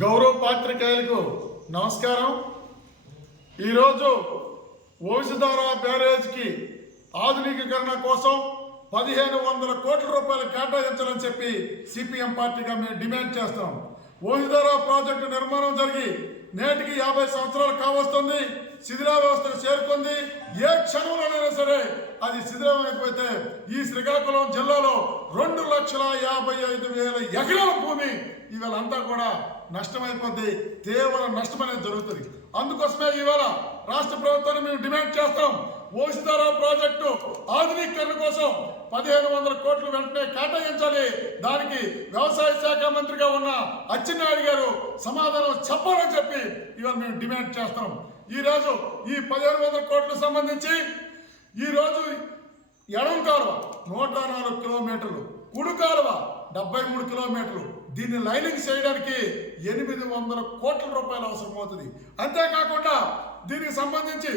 గౌరవ పాత్రికేయులకు నమస్కారం. ఈరోజు వంశధార బ్యారేజ్కి ఆధునికీకరణ కోసం 1500 కోట్ల రూపాయలు కేటాయించాలని చెప్పి సిపిఎం పార్టీగా మేము డిమాండ్ చేస్తాం. వంశధార ప్రాజెక్టు నిర్మాణం జరిగి నేటికి 50 సంవత్సరాలు కావస్తుంది. శిథిలా వ్యవస్థకు చేరుకుంది. ఏ క్షణంలోనైనా సరే అది శిథిలమైపోతే ఈ శ్రీకాకుళం జిల్లాలో 2,55,000 ఎకరాల భూమి ఇవాళ అంతా కూడా నష్టమైపోద్ది. తీవ్ర నష్టం అనేది జరుగుతుంది. అందుకోసమే ఇవాళ రాష్ట్ర ప్రభుత్వాన్ని మేము డిమాండ్ చేస్తాం. వంశధార ప్రాజెక్టు ఆధునీకరణ కోసం 1500 కోట్లు వెంటనే కేటాయించాలి. దానికి వ్యవసాయ శాఖ మంత్రిగా ఉన్న అచ్చెన్నాయుడు గారు సమాధానం చెప్పాలని చెప్పి ఇవాళ మేము డిమాండ్ చేస్తాం. ఈరోజు ఈ 1500 కోట్లకు సంబంధించి ఈరోజు ఎడమ కాలువ 104 కిలోమీటర్లు, కుడి కాలువ 73 కిలోమీటర్లు. దీన్ని లైనింగ్ చేయడానికి 800 కోట్ల రూపాయలు అవసరం అవుతుంది. అంతేకాకుండా దీనికి సంబంధించి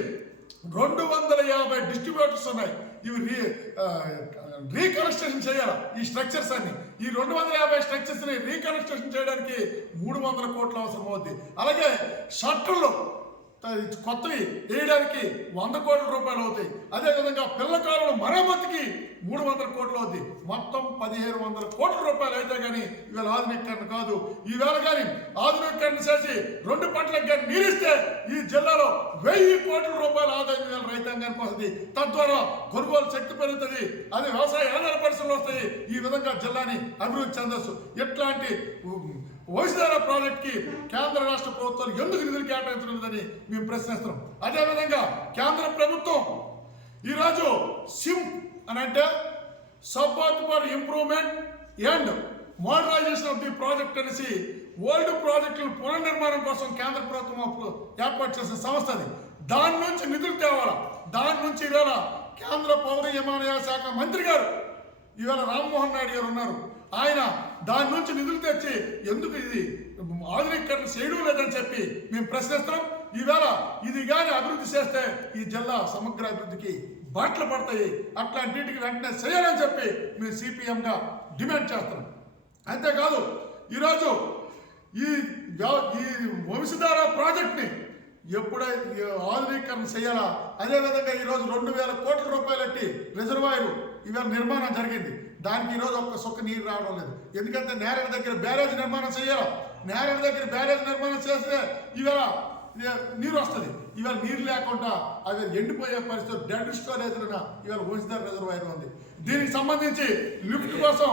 250 డిస్ట్రిబ్యూటర్స్ ఉన్నాయి. ఇవి రీకన్స్ట్రక్షన్ చేయాలి. ఈ స్ట్రక్చర్స్ అన్ని ఈ 250 స్ట్రక్చర్స్ ని రీకన్స్ట్రక్షన్ చేయడానికి 300 కోట్ల అవసరం అవుతుంది. అలాగే షట్టర్లు కొత్తవి వేయడానికి 100 కోట్ల రూపాయలు అవుతాయి. అదేవిధంగా పిల్లకారుల మరమ్మతుకి 300 కోట్లు అవుతుంది. మొత్తం 1500 కోట్ల రూపాయలు అయితే కానీ ఇవాళ ఆధునీకరణ కాదు. ఈవేళ కానీ ఆధునీకరణ చేసి 2 పంటలకు కానీ నీరిస్తే ఈ జిల్లాలో 1000 కోట్ల రూపాయల ఆదాయం ఇవాళ రైతాంగానికి వస్తుంది. తద్వారా కొనుగోలు శక్తి పెరుగుతుంది. అదే వ్యవసాయ ఆధార పరిశ్రమలు వస్తాయి. ఈ విధంగా జిల్లాని అభివృద్ధి చెందొచ్చు. ఇట్లాంటి వంశధార ప్రాజెక్ట్కి కేంద్ర రాష్ట్ర ప్రభుత్వాలు ఎందుకు నిధులు కేటాయించడం లేదని మేము ప్రశ్నిస్తున్నాం. అదేవిధంగా కేంద్ర ప్రభుత్వం ఈరోజు సిమ్ అని అంటే support for improvement and modernisation of the project అనేసి ఓల్డ్ ప్రాజెక్టుల పునర్నిర్మాణం కోసం కేంద్ర ప్రభుత్వం ఏర్పాటు చేసిన సంస్థ అది. దాని నుంచి నిధులు తేవాలా. దాని నుంచి ఇవాళ కేంద్ర పౌర విమానయాన శాఖ మంత్రి గారు ఇవాళ రామ్మోహన్ నాయుడు గారు ఉన్నారు. ఆయన దాని నుంచి నిధులు తెచ్చి ఎందుకు ఇది ఆధునీకరణ చేయడం లేదని చెప్పి మేము ప్రశ్నిస్తున్నాం. ఈవేళ ఇది కానీ అభివృద్ధి చేస్తే ఈ జిల్లా సమగ్ర అభివృద్ధికి బాటలు పడతాయి. అట్లాంటికి వెంటనే చేయాలని చెప్పి మేము సిపిఎంగా డిమాండ్ చేస్తున్నాం. అంతేకాదు ఈరోజు ఈ వంశధార ప్రాజెక్ట్ని ఎప్పుడైతే ఆధునీకరణ చేయాలా. అదేవిధంగా ఈరోజు 2000 కోట్ల రూపాయలట్టి రిజర్వాయర్ ఇవాళ నిర్మాణం జరిగింది. దానికి ఈరోజు ఒక్క సుక్క నీరు రావడం లేదు. ఎందుకంటే నేరేడు దగ్గర బ్యారేజ్ నిర్మాణం చేయాలి. నేరేడు దగ్గర బ్యారేజ్ నిర్మాణం చేస్తే ఇవాళ నీరు వస్తుంది. ఇవాళ నీరు లేకుండా అవి ఎండిపోయే పరిస్థితి డెడ్ స్టోరేజ్లో ఇవాళ వంశధార రిజర్వాయర్ ఉంది. దీనికి సంబంధించి లిఫ్ట్ కోసం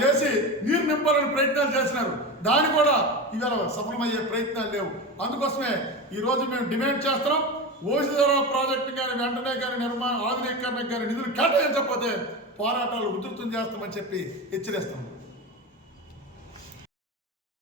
వేసి నీరు నింపాలని ప్రయత్నాలు చేసినారు. దాని కూడా ఇవాళ సఫలమయ్యే ప్రయత్నాలు లేవు. అందుకోసమే ఈరోజు మేము డిమాండ్ చేస్తున్నాం. వంశధార ప్రాజెక్టు కానీ వెంటనే కానీ ఆధునీకరణకు కానీ నిధులు కేటాయించకపోతే పోరాటాలు ఉధృతం చేస్తామని చెప్పి హెచ్చరిస్తాం.